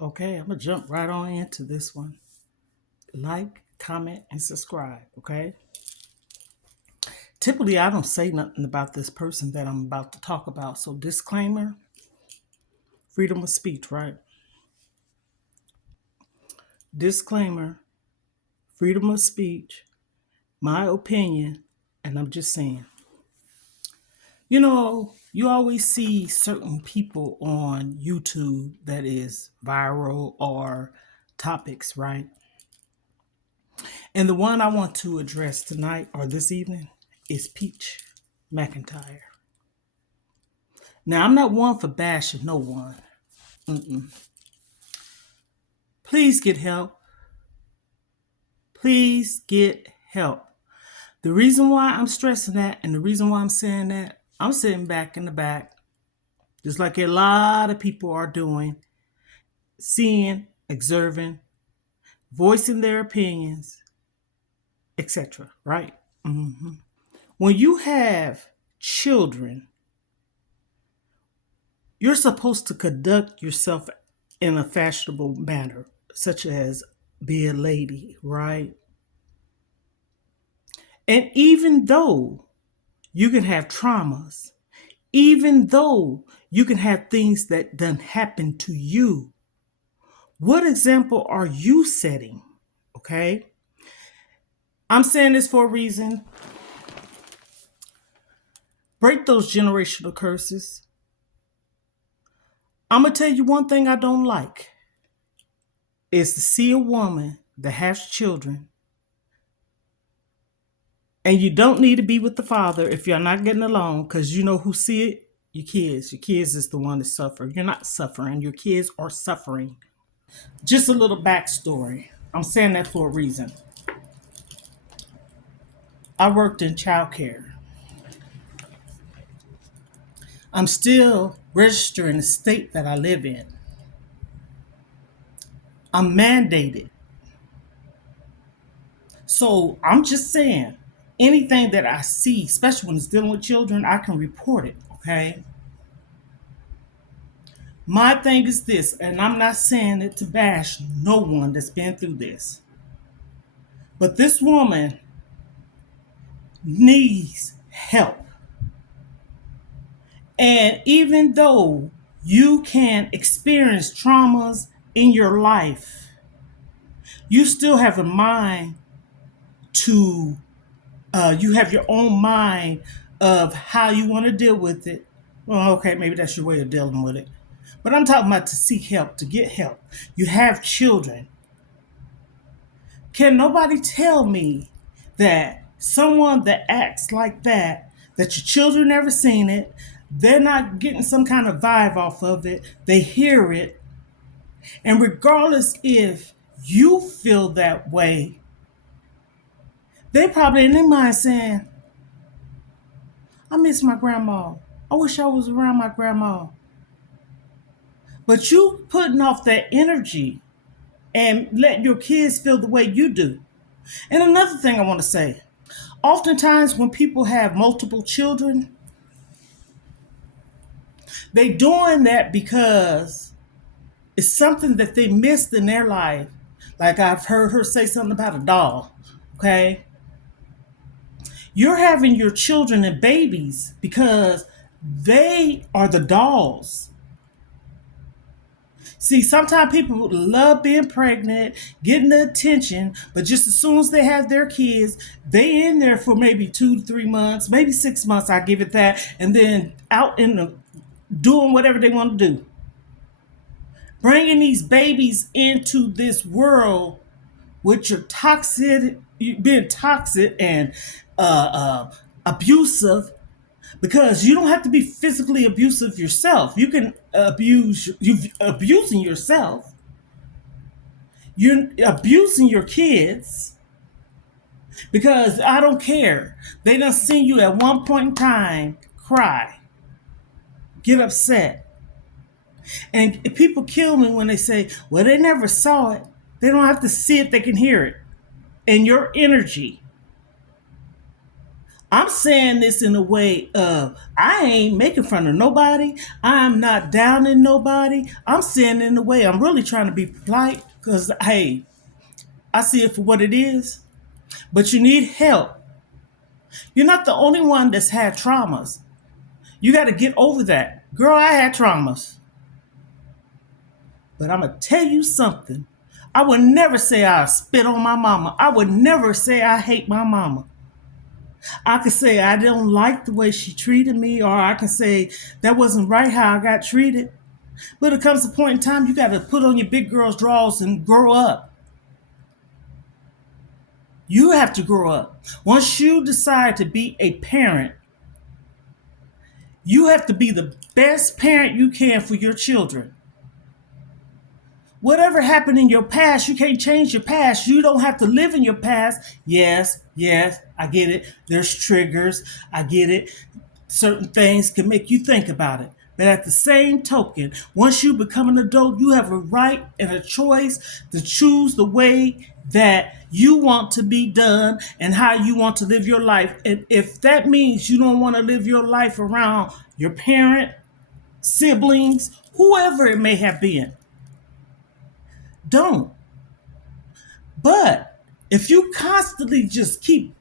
Okay, I'm gonna jump right on into this one. Like, comment, and subscribe. Okay. Typically, I don't say nothing about this person that I'm about to talk about. So, disclaimer: freedom of speech, right? Disclaimer: freedom of speech, my opinion, and I'm just saying. You always see certain people on YouTube that is viral or topics, right? And the one I want to address tonight or this evening is Peach McIntyre. Now, I'm not one for bashing no one. Please get help. Please get help. The reason why I'm stressing that and the reason why I'm saying that, I'm sitting back in the back, just like a lot of people are doing, seeing, observing, voicing their opinions, etc. Right? When you have children, you're supposed to conduct yourself in a fashionable manner, such as be a lady, right? And even though you can have traumas, even though you can have things that done happen to you, what example are you setting? Okay? I'm saying this for a reason. Break those generational curses. I'm going to tell you one thing I don't like is to see a woman that has children and you don't need to be with the father if you're not getting along because you know who see it? Your kids. Your kids is the one that suffer. You're not suffering. Your kids are suffering. Just a little backstory. I'm saying that for a reason. I worked in childcare. I'm still registered in the state that I live in. I'm mandated. So I'm just saying, anything that I see, especially when it's dealing with children, I can report it. Okay. My thing is this, and I'm not saying it to bash no one that's been through this, but this woman needs help. And even though you can experience traumas in your life, you still have a mind to, you have your own mind of how you want to deal with it. Well, okay, maybe that's your way of dealing with it. But I'm talking about to seek help, to get help. You have children. Can nobody tell me that someone that acts like that your children never seen it, they're not getting some kind of vibe off of it, they hear it, and regardless if you feel that way, they probably in their mind saying, I miss my grandma. I wish I was around my grandma. But you putting off that energy and letting your kids feel the way you do. And another thing I want to say, oftentimes when people have multiple children, they doing that because it's something that they missed in their life. Like I've heard her say something about a doll. Okay. You're having your children and babies because they are the dolls. See, sometimes people love being pregnant, getting the attention, but just as soon as they have their kids, they in there for maybe 2 to 3 months, maybe 6 months. I give it that, and then out in the doing whatever they want to do, bringing these babies into this world with your toxic, being toxic and abusive, because you don't have to be physically abusive yourself. You can you abusing yourself. You're abusing your kids because I don't care. They done seen you at one point in time cry, get upset. And people kill me when they say, well, they never saw it. They don't have to see it, they can hear it. And your energy. I'm saying this in a way of I ain't making fun of nobody. I'm not downing nobody. I'm saying it in a way I'm really trying to be polite because, hey, I see it for what it is. But you need help. You're not the only one that's had traumas. You got to get over that. Girl, I had traumas. But I'm going to tell you something. I would never say I spit on my mama. I would never say I hate my mama. I could say I don't like the way she treated me, or I can say that wasn't right how I got treated. But it comes a point in time you got to put on your big girl's drawers and grow up. You have to grow up. Once you decide to be a parent, you have to be the best parent you can for your children. Whatever happened in your past, you can't change your past. You don't have to live in your past. Yes, yes, I get it. There's triggers. I get it. Certain things can make you think about it. But at the same token, once you become an adult, you have a right and a choice to choose the way that you want to be done and how you want to live your life. And if that means you don't want to live your life around your parent, siblings, whoever it may have been, don't. But if you constantly just keep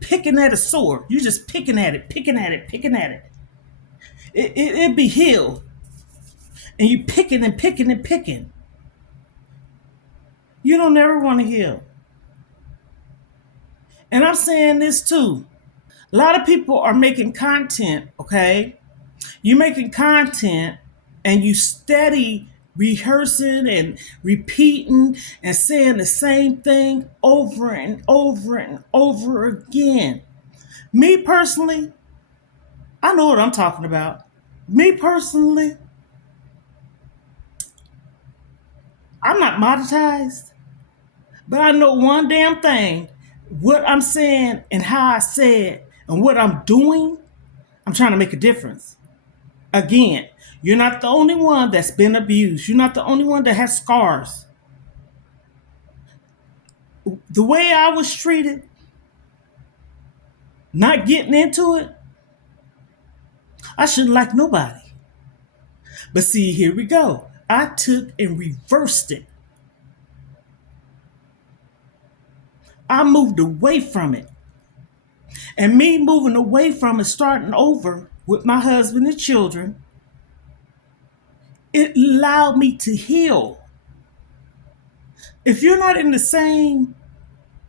picking at a sword, you just picking at it, picking at it, picking at it, it'd be healed. And you picking and picking and picking. You don't ever want to heal. And I'm saying this too. A lot of people are making content, okay? You're making content and you steady rehearsing and repeating and saying the same thing over and over and over again. Me personally, I know what I'm talking about. Me personally, I'm not monetized, but I know one damn thing. What I'm saying and how I say it and what I'm doing, I'm trying to make a difference. Again, you're not the only one that's been abused. You're not the only one that has scars. The way I was treated, not getting into it, I shouldn't like nobody. But see, here we go. I took and reversed it. I moved away from it. And me moving away from it, starting over with my husband and children, it allowed me to heal. If you're not in the same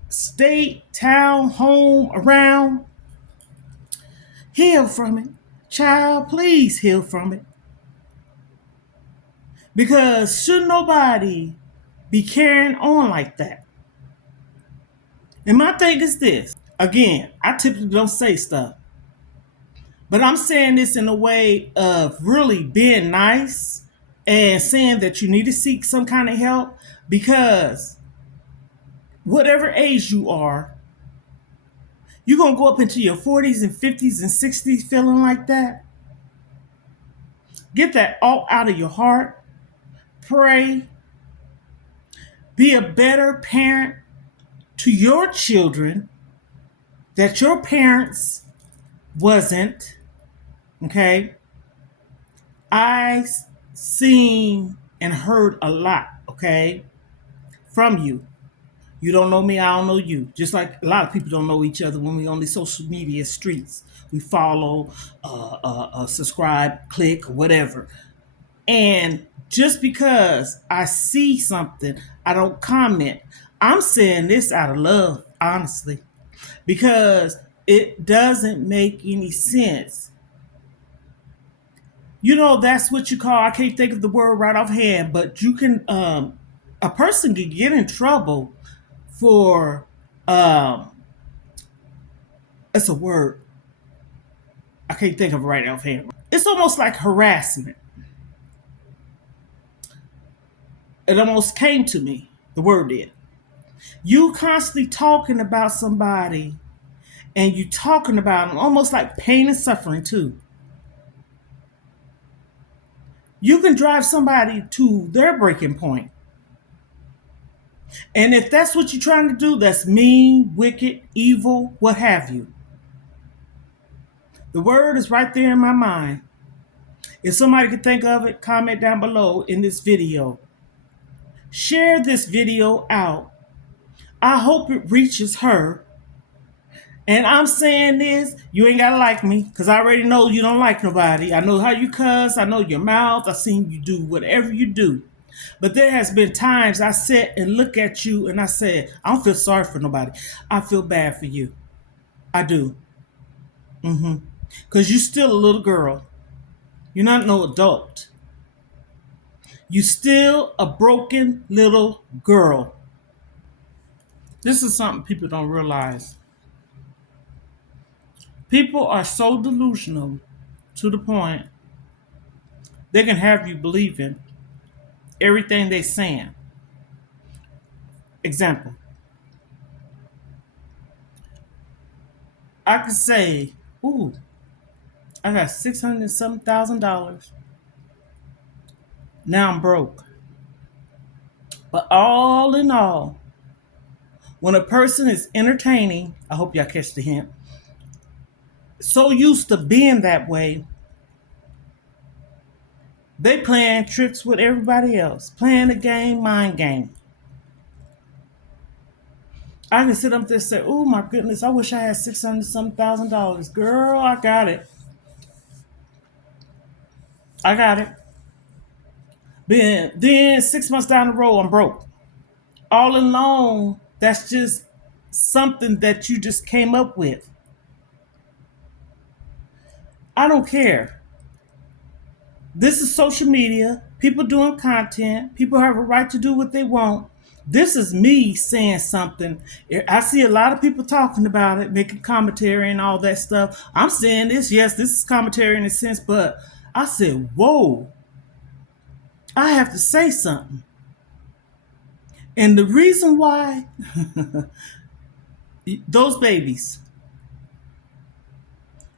state, town, home, around, heal from it. Child, please heal from it. Because should nobody be carrying on like that? And my thing is this. Again, I typically don't say stuff. But I'm saying this in a way of really being nice and saying that you need to seek some kind of help because whatever age you are, you're going to go up into your 40s and 50s and 60s feeling like that. Get that all out of your heart. Pray. Be a better parent to your children that your parents wasn't. Okay? I seen and heard a lot, okay, from you. You don't know me, I don't know you. Just like a lot of people don't know each other when we on the social media streets. We follow, subscribe, click, whatever. And just because I see something, I don't comment. I'm saying this out of love, honestly, because it doesn't make any sense. You know, that's what you call, I can't think of the word right offhand, but you can, a person can get in trouble for, um, it's a word, I can't think of it right offhand. It's almost like harassment. It almost came to me, the word did. You constantly talking about somebody and you talking about them almost like pain and suffering too. You can drive somebody to their breaking point. And if that's what you're trying to do, that's mean, wicked, evil, what have you. The word is right there in my mind. If somebody could think of it, comment down below in this video. Share this video out. I hope it reaches her. And I'm saying this, you ain't gotta like me, because I already know you don't like nobody. I know how you cuss, I know your mouth, I seen you do whatever you do. But there has been times I sit and look at you and I said, I don't feel sorry for nobody. I feel bad for you. I do. Because you still a little girl. You're not no adult. You still a broken little girl. This is something people don't realize. People are so delusional to the point they can have you believing everything they saying. Example. I could say, ooh, I got $600,000. Now I'm broke. But all in all, when a person is entertaining, I hope y'all catch the hint, so used to being that way, they playing tricks with everybody else, playing the game, mind game. I can sit up there and say, oh my goodness, I wish I had $600,000. Girl, I got it. I got it. Then 6 months down the road, I'm broke. All alone, that's just something that you just came up with. I don't care. This is social media. People doing content. People have a right to do what they want. This is me saying something. I see a lot of people talking about it, making commentary and all that stuff. I'm saying this. Yes, this is commentary in a sense, but I said, whoa, I have to say something. And the reason why, those babies,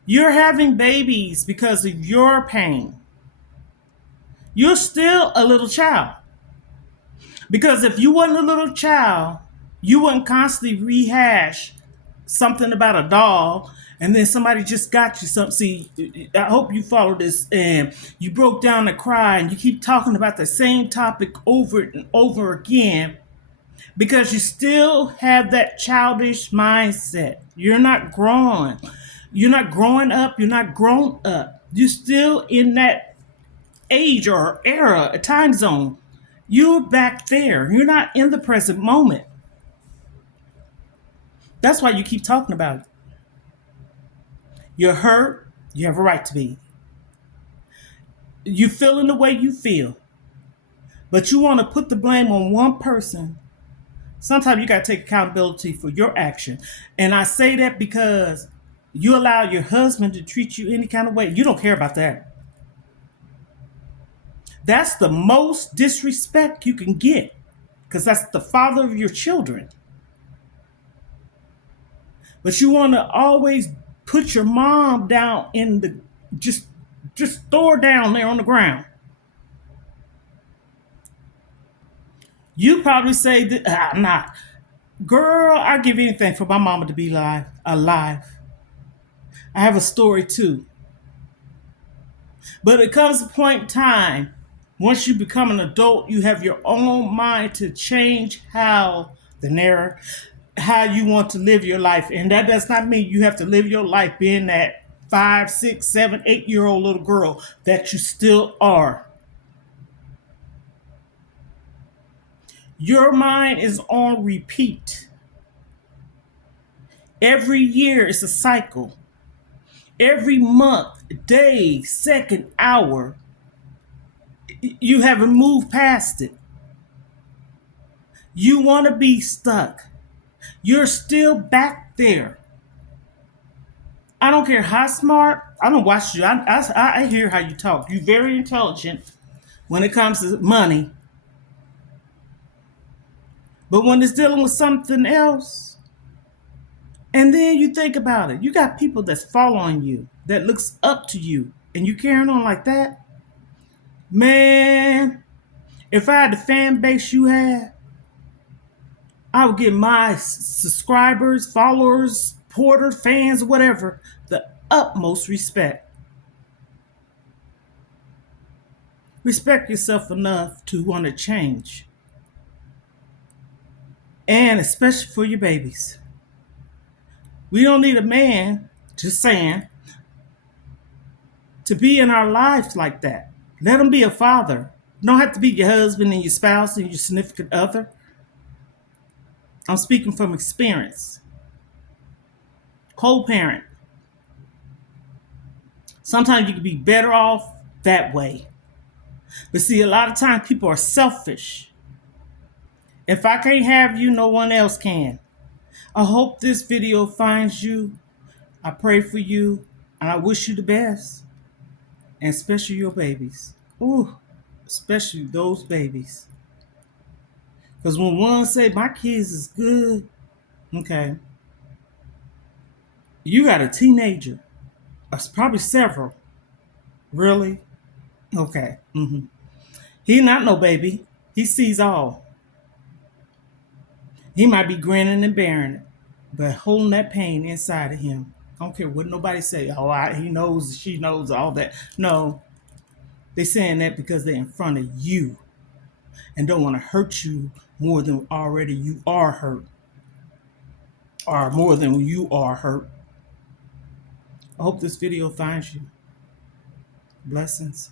you're having babies because of your pain. You're still a little child. Because if you wasn't a little child, you wouldn't constantly rehash something about a doll and then somebody just got you something. See, I hope you follow this, and you broke down and cried and you keep talking about the same topic over and over again because you still have that childish mindset. You're not growing. You're not growing up. You're not grown up. You're still in that age or era, a time zone. You're back there. You're not in the present moment. That's why you keep talking about it. You're hurt. You have a right to be. You feeling the way you feel. But you want to put the blame on one person. Sometimes you got to take accountability for your action. And I say that because you allow your husband to treat you any kind of way. You don't care about that. That's the most disrespect you can get because that's the father of your children. But you want to always put your mom down in the, just throw her down there on the ground. You probably say that I'm not. Girl, I'd give anything for my mama to be alive. I have a story too. But it comes a point in time, once you become an adult, you have your own mind to change how you want to live your life. And that does not mean you have to live your life being that 5, 6, 7, 8-year-old little girl that you still are. Your mind is on repeat. Every year is a cycle. Every month, day, second, hour, you haven't moved past it. You want to be stuck. You're still back there. I don't care how smart. I don't watch you. I hear how you talk. You're very intelligent when it comes to money. But when it's dealing with something else, and then you think about it, you got people that's following you, that looks up to you, and you carrying on like that. Man, if I had the fan base you had, I would get my subscribers, followers, supporters, fans, whatever, utmost respect. Respect yourself enough to want to change. And especially for your babies. We don't need a man, just saying, to be in our lives like that. Let him be a father. Don't have to be your husband and your spouse and your significant other. I'm speaking from experience. Co-parent. Sometimes you can be better off that way. But see, a lot of times people are selfish. If I can't have you, no one else can. I hope this video finds you. I pray for you. And I wish you the best. And especially your babies. Ooh, especially those babies. Because when one say, my kids is good, okay, you got a teenager. That's probably several. Really? Okay. He not no baby. He sees all. He might be grinning and bearing it, but holding that pain inside of him. I don't care what nobody say. Oh, he knows, she knows, all that. No, they saying that because they're in front of you and don't want to hurt you more than already you are hurt, or more than you are hurt. I hope this video finds you. Blessings.